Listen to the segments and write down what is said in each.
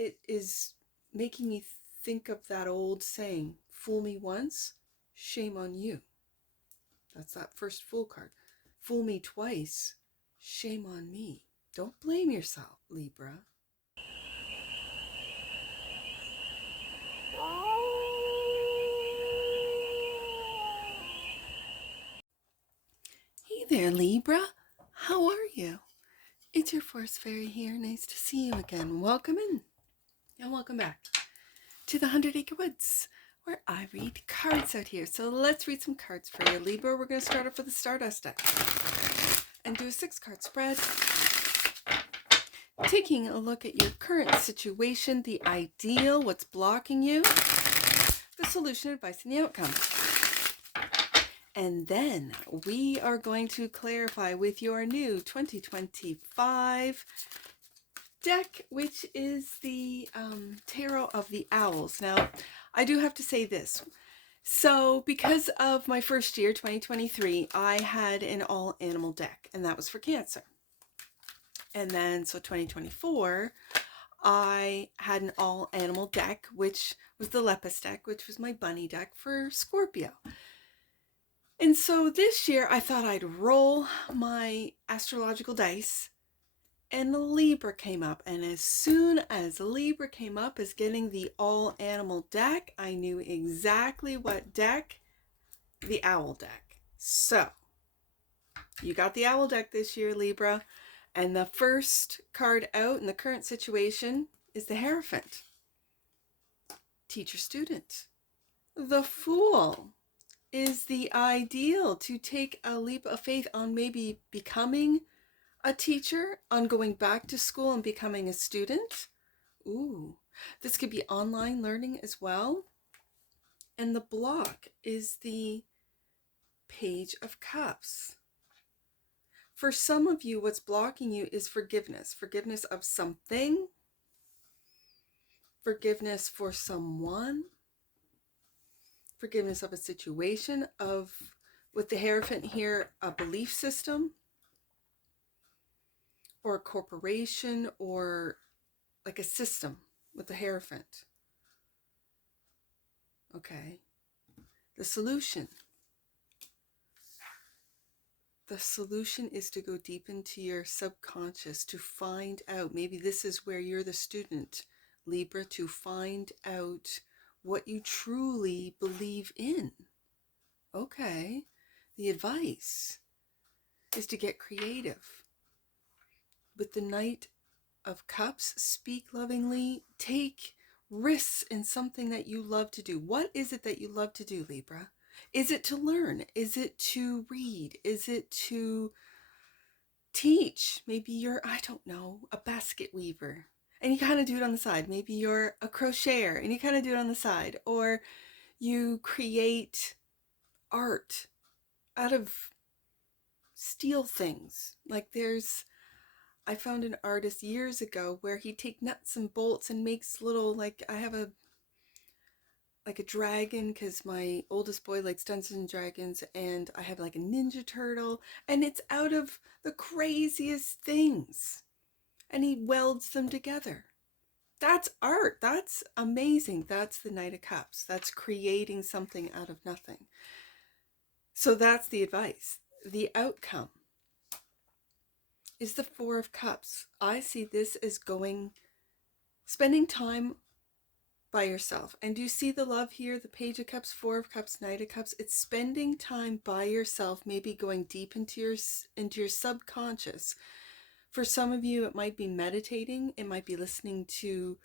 it is making me think of that old saying, fool me once, shame on you. That's that first Fool card. Fool me twice, shame on me. Don't blame yourself, Libra. Hey there, Libra. How are you? It's your Force Fairy here. Nice to see you again. Welcome in and welcome back to the 100 Acre Woods, where I read cards out here. So let's read some cards for you, Libra. We're going to start off with the Stardust deck and do a 6-card spread, taking a look at your current situation, the ideal, what's blocking you, the solution, advice, and the outcome. And then we are going to clarify with your new 2025 deck, which is the Tarot of the Owls. Now, I do have to say this. So because of my first year, 2023, I had an all animal deck, and that was for Cancer. And then, so 2024, I had an all animal deck, which was the Lepus deck, which was my bunny deck for Scorpio. And so this year I thought I'd roll my astrological dice, and Libra came up. And as soon as Libra came up as getting the all animal deck, I knew exactly what deck, the owl deck. So you got the owl deck this year, Libra. And the first card out in the current situation is the Hierophant. Teacher-student. The Fool is the ideal to take a leap of faith on maybe becoming a teacher, on going back to school and becoming a student. Ooh, this could be online learning as well. And the block is the Page of Cups. For some of you, what's blocking you is forgiveness. Forgiveness of something. Forgiveness for someone. Forgiveness of a situation, of, with the Hierophant here, a belief system or a corporation, or like a system with the Hierophant. Okay. The solution. The solution is to go deep into your subconscious to find out, maybe this is where you're the student, Libra, to find out what you truly believe in. Okay. The advice is to get creative. With the Knight of Cups, speak lovingly, take risks in something that you love to do. What is it that you love to do, Libra? Is it to learn? Is it to read? Is it to teach? Maybe you're, I don't know, a basket weaver, and you kind of do it on the side. Maybe you're a crocheter and you kind of do it on the side. Or you create art out of steel things. Like I found an artist years ago where he'd take nuts and bolts and makes little, like, I have a dragon, because my oldest boy likes Dungeons and Dragons, and I have like a Ninja Turtle, and it's out of the craziest things, and he welds them together. That's art. That's amazing. That's the Knight of Cups. That's creating something out of nothing. So that's the advice. The outcome is the Four of Cups. I see this as spending time by yourself. And do you see the love here? The Page of Cups, Four of Cups, Knight of Cups. It's spending time by yourself, maybe going deep into your subconscious. For some of you, it might be meditating. It might be listening to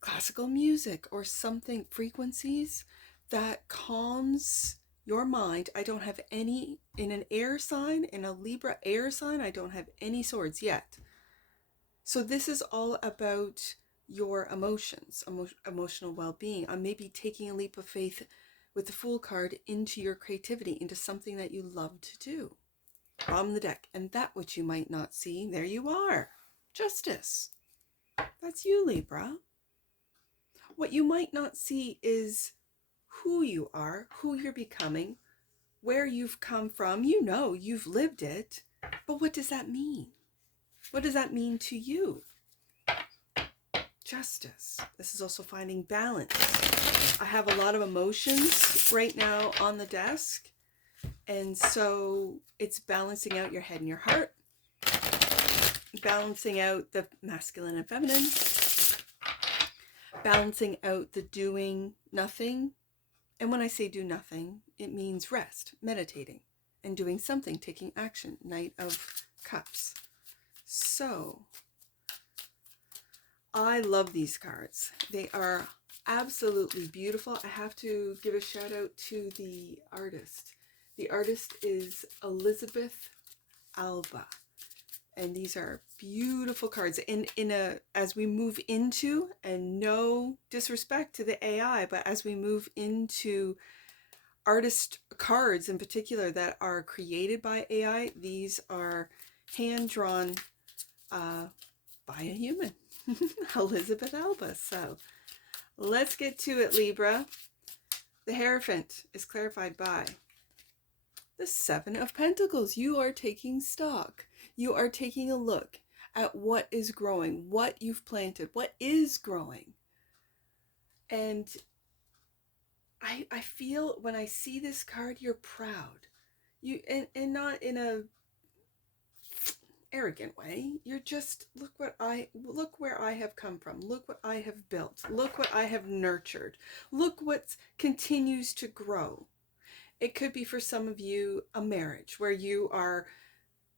classical music or something, frequencies that calms your mind. I don't have any in an air sign, in a Libra air sign. I don't have any swords yet. So this is all about your emotions, emotional well-being. I'm maybe taking a leap of faith with the Fool card into your creativity, into something that you love to do. Bottom of the deck. And that which you might not see, there you are. Justice. That's you, Libra. What you might not see is who you are, who you're becoming, where you've come from. You know, you've lived it. But what does that mean? What does that mean to you? Justice. This is also finding balance. I have a lot of emotions right now on the desk. And so it's balancing out your head and your heart. Balancing out the masculine and feminine. Balancing out the doing nothing. And when I say do nothing, it means rest, meditating, and doing something, taking action. Knight of Cups. So I love these cards. They are absolutely beautiful. I have to give a shout out to the artist. The artist is Elizabeth Alba. And these are beautiful cards. As we move into, and no disrespect to the AI, but as we move into artist cards in particular that are created by AI, these are hand-drawn by a human, Elizabeth Alba. So let's get to it, Libra. The Hierophant is clarified by the Seven of Pentacles. You are taking stock. You are taking a look at what is growing, what you've planted, what is growing. And I feel when I see this card, you're proud. You and not in a arrogant way. You're just, look where I have come from. Look what I have built. Look what I have nurtured. Look what continues to grow. It could be for some of you a marriage where you're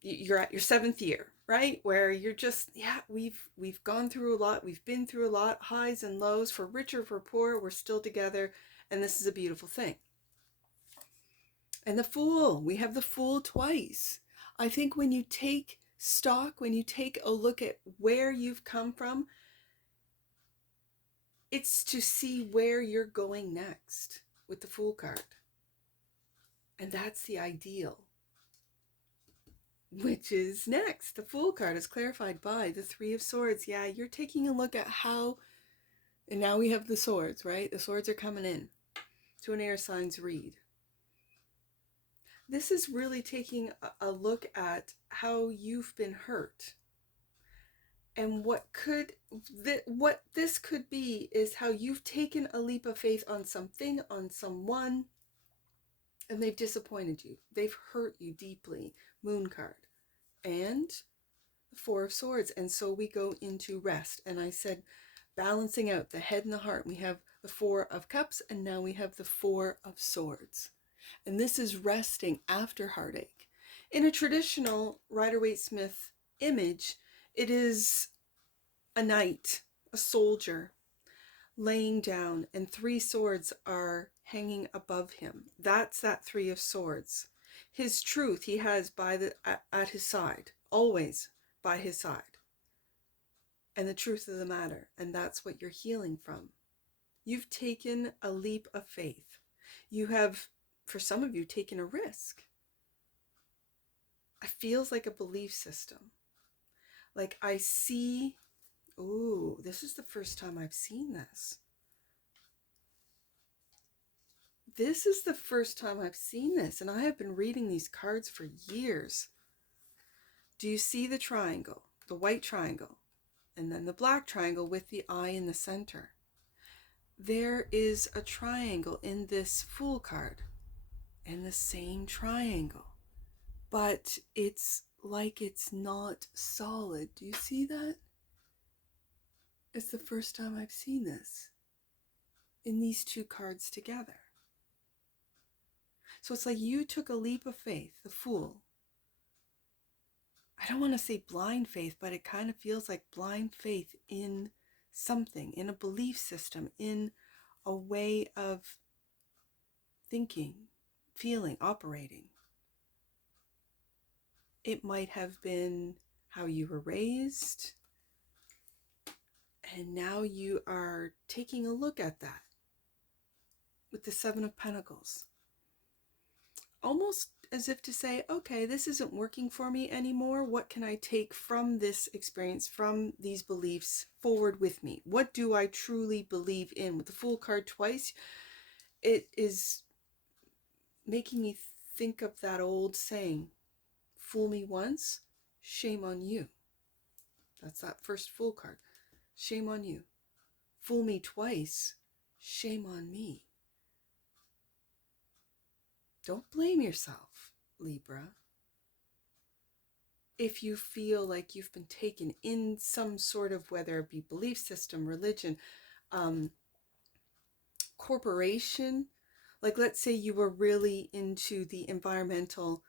at your 7th year, right? Where you're just, yeah, we've gone through a lot. We've been through a lot, highs and lows, for richer, for poor, we're still together. And this is a beautiful thing. And the Fool, we have the Fool twice. I think when you take stock, when you take a look at where you've come from, it's to see where you're going next with the Fool card. And that's the ideal. Which is next. The Fool card is clarified by the Three of Swords. Yeah, you're taking a look at how, and now we have the swords, right? The swords are coming in to an air sign's read. This is really taking a look at how you've been hurt. And what this could be is how you've taken a leap of faith on something, on someone, and they've disappointed you. They've hurt you deeply. Moon card. And the Four of Swords. And so we go into rest. And I said balancing out the head and the heart. We have the Four of Cups, and now we have the Four of Swords. And this is resting after heartache. In a traditional Rider-Waite-Smith image, it is a knight, a soldier, laying down, and 3 swords are hanging above him. That's that Three of Swords. His truth he has at his side, always by his side. And the truth of the matter, and that's what you're healing from. You've taken a leap of faith. You have, for some of you, taken a risk. It feels like a belief system. Like I see, ooh, this is the first time I've seen this. This is the first time I've seen this, and I have been reading these cards for years. Do you see the triangle, the white triangle, and then the black triangle with the eye in the center? There is a triangle in this Fool card, and the same triangle, but it's like it's not solid. Do you see that? It's the first time I've seen this in these 2 cards together. So it's like you took a leap of faith, the Fool. I don't want to say blind faith, but it kind of feels like blind faith in something, in a belief system, in a way of thinking, feeling, operating. It might have been how you were raised, and now you are taking a look at that with the Seven of Pentacles. Almost as if to say, okay, this isn't working for me anymore. What can I take from this experience, from these beliefs, forward with me? What do I truly believe in? With the Fool card twice, it is making me think of that old saying, fool me once, shame on you. That's that first Fool card. Shame on you. Fool me twice, shame on me. Don't blame yourself, Libra. If you feel like you've been taken in some sort of, whether it be belief system, religion, corporation, like let's say you were really into the environmental,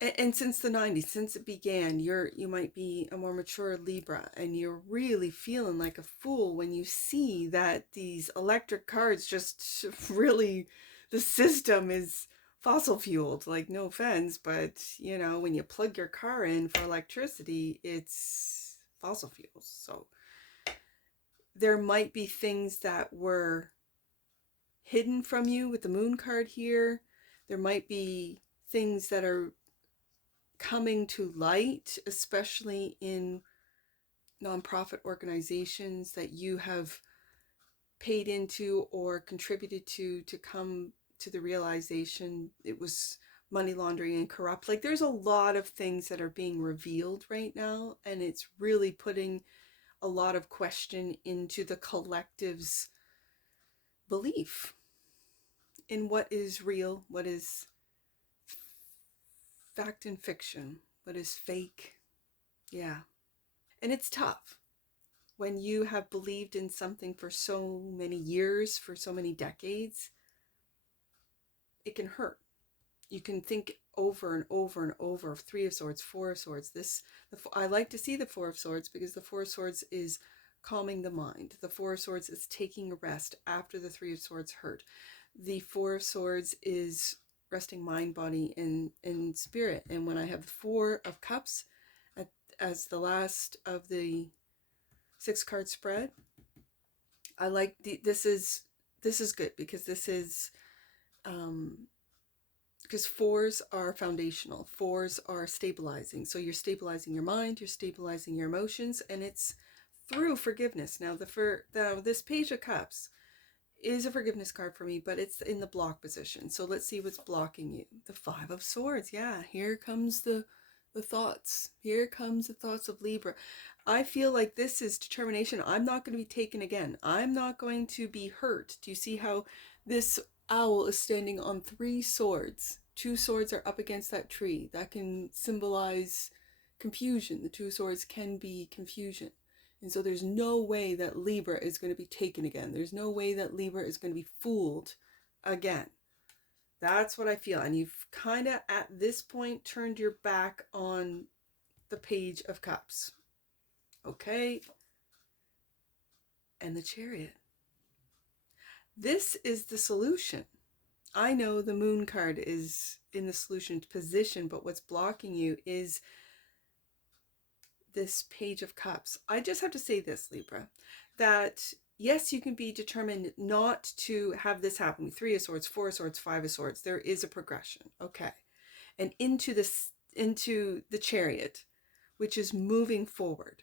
and since the 90s, since it began, you might be a more mature Libra, and you're really feeling like a fool when you see that these electric cars just really, the system is fossil fueled. Like, no offense, but when you plug your car in for electricity, it's fossil fuels. So there might be things that were hidden from you with the moon card here. There might be things that are coming to light, especially in nonprofit organizations that you have paid into or contributed to come to the realization it was money laundering and corrupt. Like, there's a lot of things that are being revealed right now, and it's really putting a lot of question into the collective's belief in what is real, what is fact and fiction, what is fake. Yeah. And it's tough when you have believed in something for so many years, for so many decades. It can hurt. You can think over and over and over. Three of Swords, Four of Swords. I like to see the Four of Swords because the Four of Swords is calming the mind. The Four of Swords is taking a rest after the Three of Swords hurt. The Four of Swords is resting mind, body, and spirit. And when I have the Four of Cups as the last of the 6-card spread, I like this is good because this is because fours are foundational. Fours are stabilizing. So you're stabilizing your mind, you're stabilizing your emotions, and it's through forgiveness. Now this Page of Cups is a forgiveness card for me, but it's in the block position. So let's see what's blocking you. The Five of Swords. Yeah, here comes the thoughts. Here comes the thoughts of Libra. I feel like this is determination. I'm not going to be taken again. I'm not going to be hurt. Do you see how this owl is standing on 3 swords? 2 swords are up against that tree. That can symbolize confusion. The 2 swords can be confusion. And so there's no way that Libra is going to be taken again. There's no way that Libra is going to be fooled again. That's what I feel. And you've kind of at this point turned your back on the Page of Cups. Okay. And the Chariot. This is the solution. I know the Moon card is in the solution position, but what's blocking you is this Page of Cups. I just have to say this, Libra, that yes, you can be determined not to have this happen. 3 of Swords, 4 of Swords, 5 of Swords. There is a progression. Okay. And into the Chariot, which is moving forward,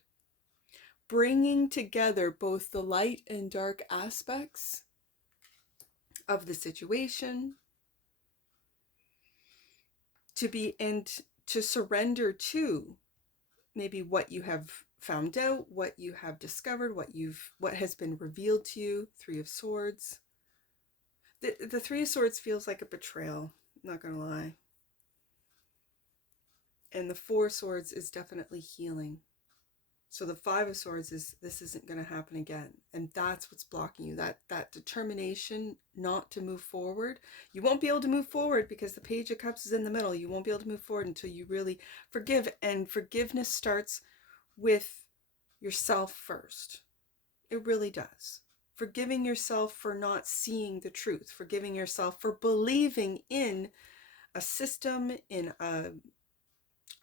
bringing together both the light and dark aspects of the situation, to surrender to maybe what you have found out, what you have discovered, what has been revealed to you. 3 of Swords. The 3 of Swords feels like a betrayal, not gonna lie. And the 4 of Swords is definitely healing. So the 5 of Swords is, this isn't going to happen again. And that's what's blocking you. That determination not to move forward. You won't be able to move forward because the Page of Cups is in the middle. You won't be able to move forward until you really forgive. And forgiveness starts with yourself first. It really does. Forgiving yourself for not seeing the truth. Forgiving yourself for believing in a system, in a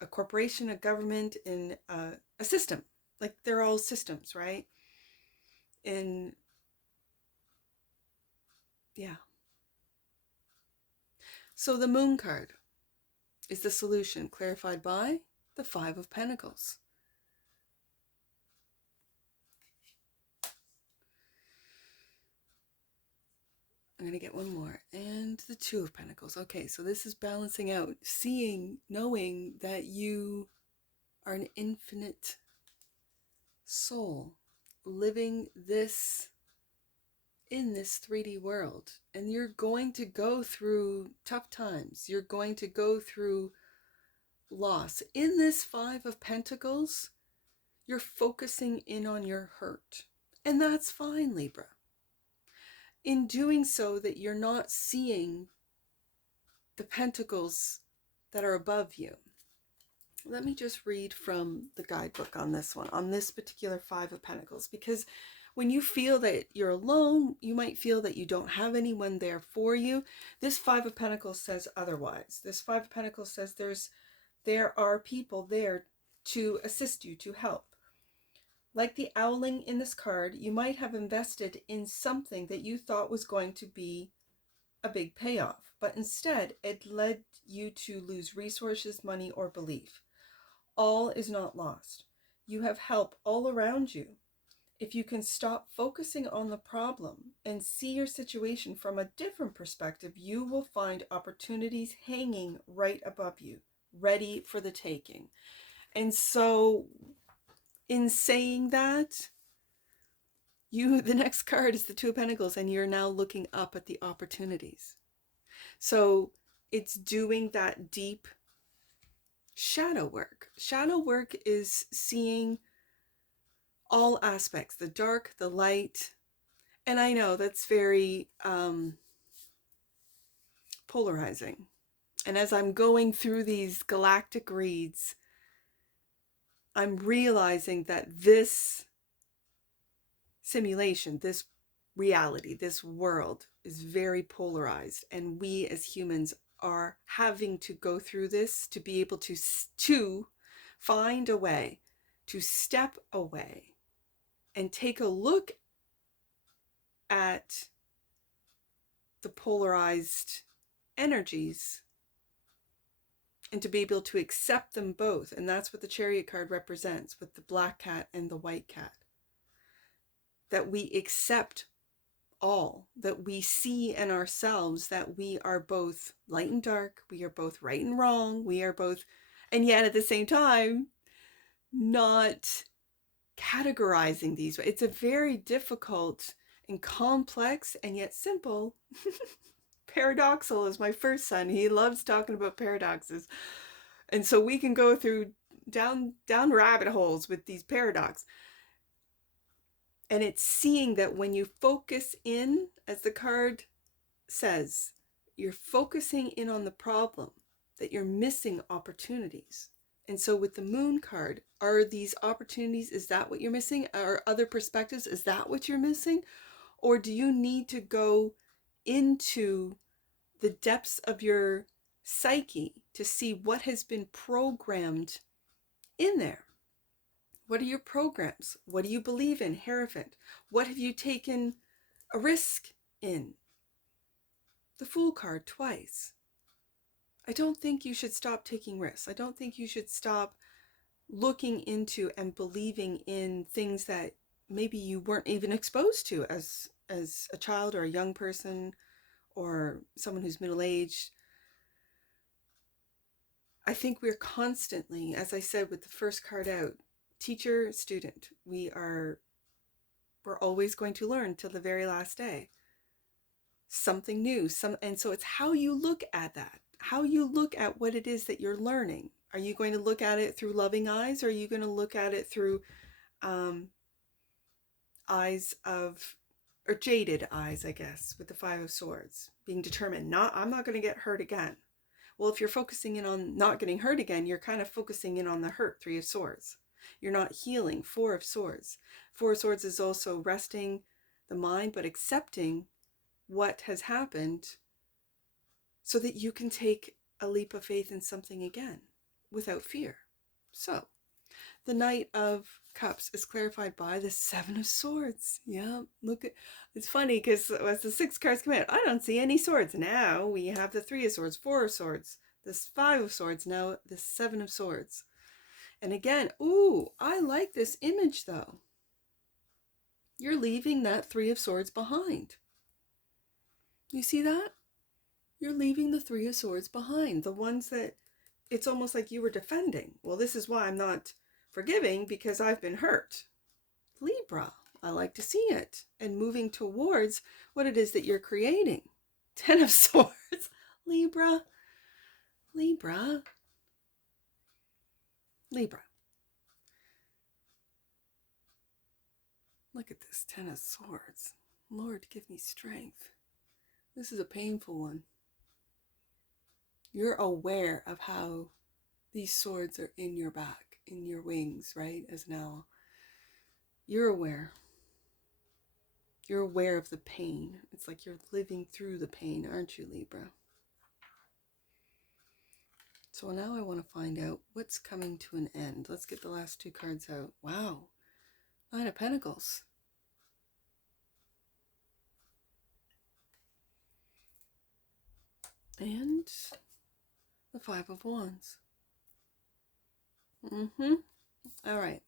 corporation, a government, in a system. Like, they're all systems, right? And yeah. So the Moon card is the solution, clarified by the 5 of Pentacles. I'm going to get one more. And the 2 of Pentacles. Okay, so this is balancing out, seeing, knowing that you are an infinite soul. living this in this 3D world, and you're going to go through tough times. You're going to go through loss. In this Five of Pentacles, you're focusing in on your hurt, and that's fine, Libra. In doing so, that you're not seeing the pentacles that are above you. Let me just read from the guidebook on this one, on this particular Five of Pentacles, because when you feel that you're alone, you might feel that you don't have anyone there for you. This Five of Pentacles says otherwise. This Five of Pentacles says there are people there to assist you, to help. Like the owling in this card, you might have invested in something that you thought was going to be a big payoff, but instead it led you to lose resources, money, or belief. All is not lost. You have help all around you. If you can stop focusing on the problem and see your situation from a different perspective, you will find opportunities hanging right above you, ready for the taking. And so in saying that, the next card is the Two of Pentacles, and you're now looking up at the opportunities. So it's doing that deep shadow work. Shadow work is seeing all aspects, the dark, the light. And I know that's very polarizing. And as I'm going through these galactic reads, I'm realizing that this simulation, this reality, this world is very polarized, and we as humans are having to go through this to be able to find a way to step away and take a look at the polarized energies and to be able to accept them both. And that's what the Chariot card represents with the black cat and the white cat. That we accept all, that we see in ourselves that we are both light and dark, we are both right and wrong, we are both, and yet at the same time, not categorizing these. It's a very difficult and complex and yet simple. Paradoxal is my first son. He loves talking about paradoxes. And so we can go through down rabbit holes with these paradoxes. And it's seeing that when you focus in, as the card says, you're focusing in on the problem, that you're missing opportunities. And so with the Moon card, are these opportunities, is that what you're missing? Are other perspectives, is that what you're missing? Or do you need to go into the depths of your psyche to see what has been programmed in there? What are your programs? What do you believe in? Hierophant. What have you taken a risk in? The Fool card twice. I don't think you should stop taking risks. I don't think you should stop looking into and believing in things that maybe you weren't even exposed to as a child or a young person or someone who's middle-aged. I think we're constantly, as I said with the first card out, teacher, student, we're always going to learn till the very last day. Something new, and so it's how you look at that, how you look at what it is that you're learning. Are you going to look at it through loving eyes, or are you going to look at it through eyes of, or jaded eyes, I guess, with the Five of Swords, being determined, I'm not going to get hurt again. Well, if you're focusing in on not getting hurt again, you're kind of focusing in on the hurt, Three of Swords. You're not healing, Four of Swords. Four of Swords is also resting the mind, but accepting what has happened so that you can take a leap of faith in something again without fear. So, the Knight of Cups is clarified by the Seven of Swords. Yeah, look at, it's funny because as the six cards come out, I don't see any swords. Now we have the Three of Swords, Four of Swords, this Five of Swords, now the Seven of Swords. And again, ooh, I like this image though. You're leaving that Three of Swords behind. You see that? You're leaving the Three of Swords behind. The ones that it's almost like you were defending. Well, this is why I'm not forgiving, because I've been hurt. Libra. I like to see it, and moving towards what it is that you're creating. 10 of Swords. Libra. Libra. Libra. Look at this 10 of Swords. Lord, give me strength. This is a painful one. You're aware of how these swords are in your back, in your wings, right? As an owl. You're aware. You're aware of the pain. It's like you're living through the pain, aren't you, Libra? So now I want to find out what's coming to an end. Let's get the last 2 cards out. Wow. 9 of Pentacles. And the 5 of Wands. All right.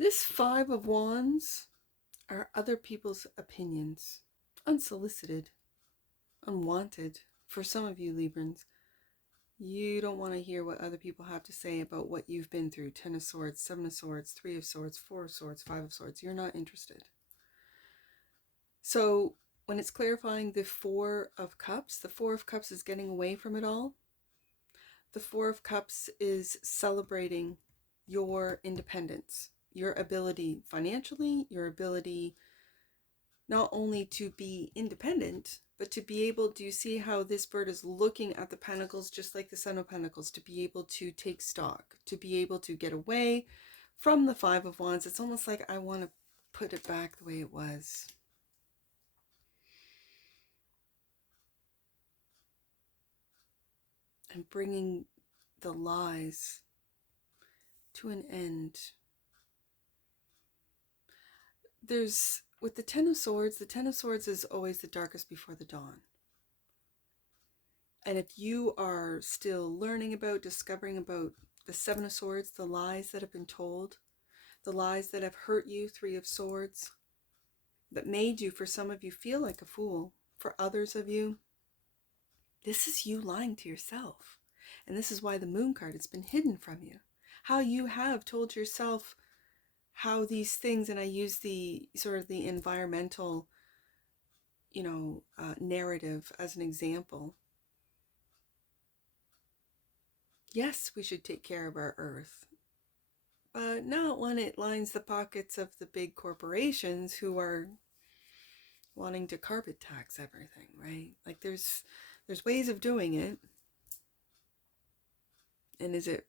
This 5 of Wands are other people's opinions. Unsolicited. Unwanted. For some of you Librans, you don't want to hear what other people have to say about what you've been through. 10 of Swords, 7 of Swords, 3 of Swords, 4 of Swords, 5 of Swords. You're not interested. So when it's clarifying the 4 of Cups, the 4 of Cups is getting away from it all. The 4 of Cups is celebrating your independence, your ability financially, your ability not only to be independent, but to be able to see how this bird is looking at the Pentacles, just like the Son of Pentacles, to be able to take stock, to be able to get away from the 5 of Wands. It's almost like I want to put it back the way it was. And bringing the lies to an end. There's, with the 10 of Swords, the 10 of Swords is always the darkest before the dawn. And if you are still learning about, discovering about the 7 of Swords, the lies that have been told, the lies that have hurt you, 3 of Swords, that made you, for some of you, feel like a fool. For others of you, this is you lying to yourself. And this is why the Moon card has been hidden from you. How you have told yourself how these things, and I use the sort of the environmental, narrative as an example. Yes, we should take care of our earth, but not when it lines the pockets of the big corporations who are wanting to carpet tax everything, right? Like there's ways of doing it. And is it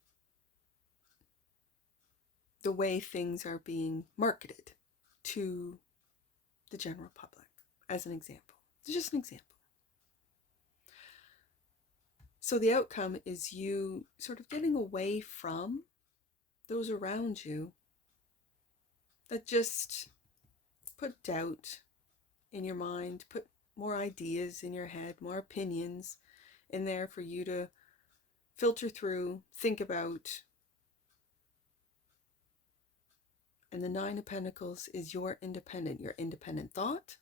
the way things are being marketed to the general public, as an example? It's just an example. So the outcome is you sort of getting away from those around you that just put doubt in your mind, put more ideas in your head, more opinions in there for you to filter through, think about. And the 9 of Pentacles is your independent thought,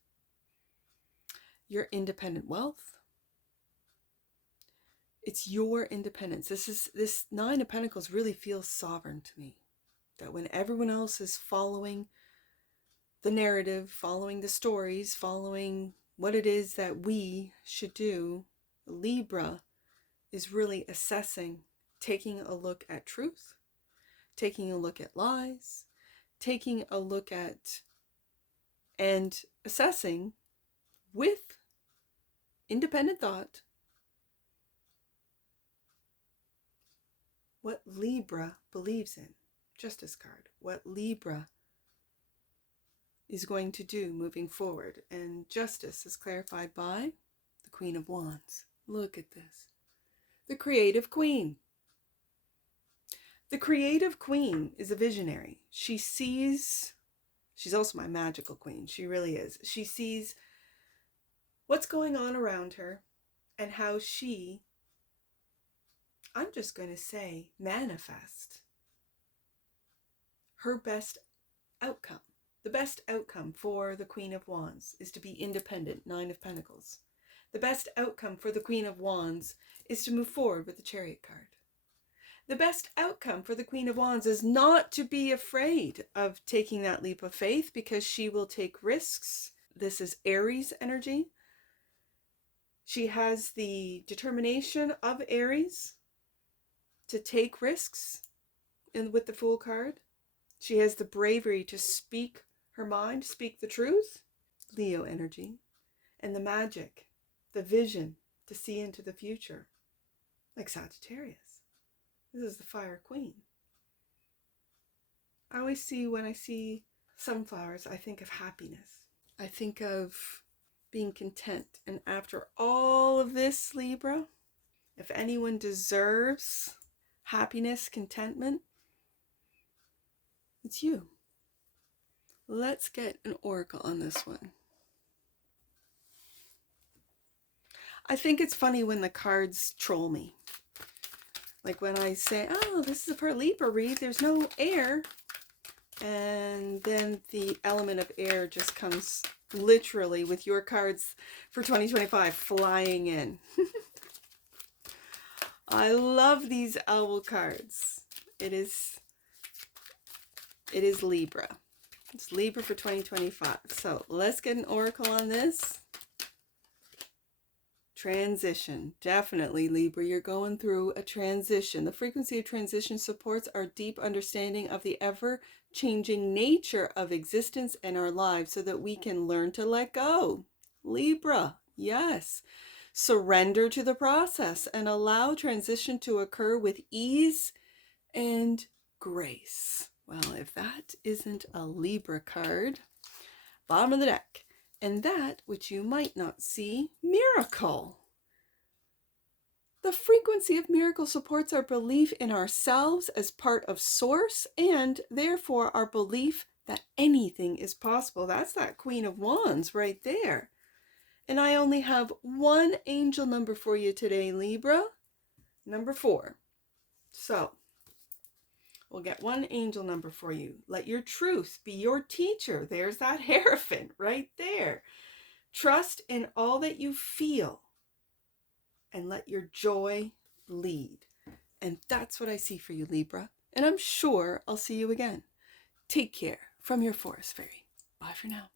your independent wealth. It's your independence. This 9 of Pentacles really feels sovereign to me. That when everyone else is following the narrative, following the stories, following what it is that we should do, Libra is really assessing, taking a look at truth, taking a look at lies, taking a look at and assessing with independent thought what Libra believes in. Justice card. What Libra is going to do moving forward. And justice is clarified by the Queen of Wands. Look at this. The Creative Queen. The Creative Queen is a visionary. She sees, she's also my magical queen. She really is. She sees what's going on around her and how she, I'm just going to say, manifest her best outcome, The best outcome for the Queen of Wands is to be independent, Nine of Pentacles. The best outcome for the Queen of Wands is to move forward with the Chariot card. The best outcome for the Queen of Wands is not to be afraid of taking that leap of faith, because she will take risks. This is Aries energy. She has the determination of Aries to take risks with the Fool card. She has the bravery to speak her mind, speak the truth. Leo energy. And the magic, the vision to see into the future, like Sagittarius. This is the Fire Queen. I always see, when I see sunflowers, I think of happiness. I think of being content. And after all of this, Libra, if anyone deserves happiness, contentment, it's you. Let's get an oracle on this one. I think it's funny when the cards troll me. Like when I say, oh, this is for Libra read, there's no air. And then the element of air just comes literally with your cards for 2025 flying in. I love these owl cards. It is Libra. It's Libra for 2025. So let's get an oracle on this. Transition. Definitely, Libra, you're going through a transition. The frequency of transition supports our deep understanding of the ever-changing nature of existence and our lives so that we can learn to let go. Libra, yes. Surrender to the process and allow transition to occur with ease and grace. Well, if that isn't a Libra card, bottom of the deck. And that which you might not see, miracle. The frequency of miracle supports our belief in ourselves as part of Source, and therefore our belief that anything is possible. That's that Queen of Wands right there. And I only have one angel number for you today, Libra. Number 4. So we'll get one angel number for you. Let your truth be your teacher. There's that Hierophant right there. Trust in all that you feel and let your joy lead. And that's what I see for you, Libra. And I'm sure I'll see you again. Take care from your Forest Fairy. Bye for now.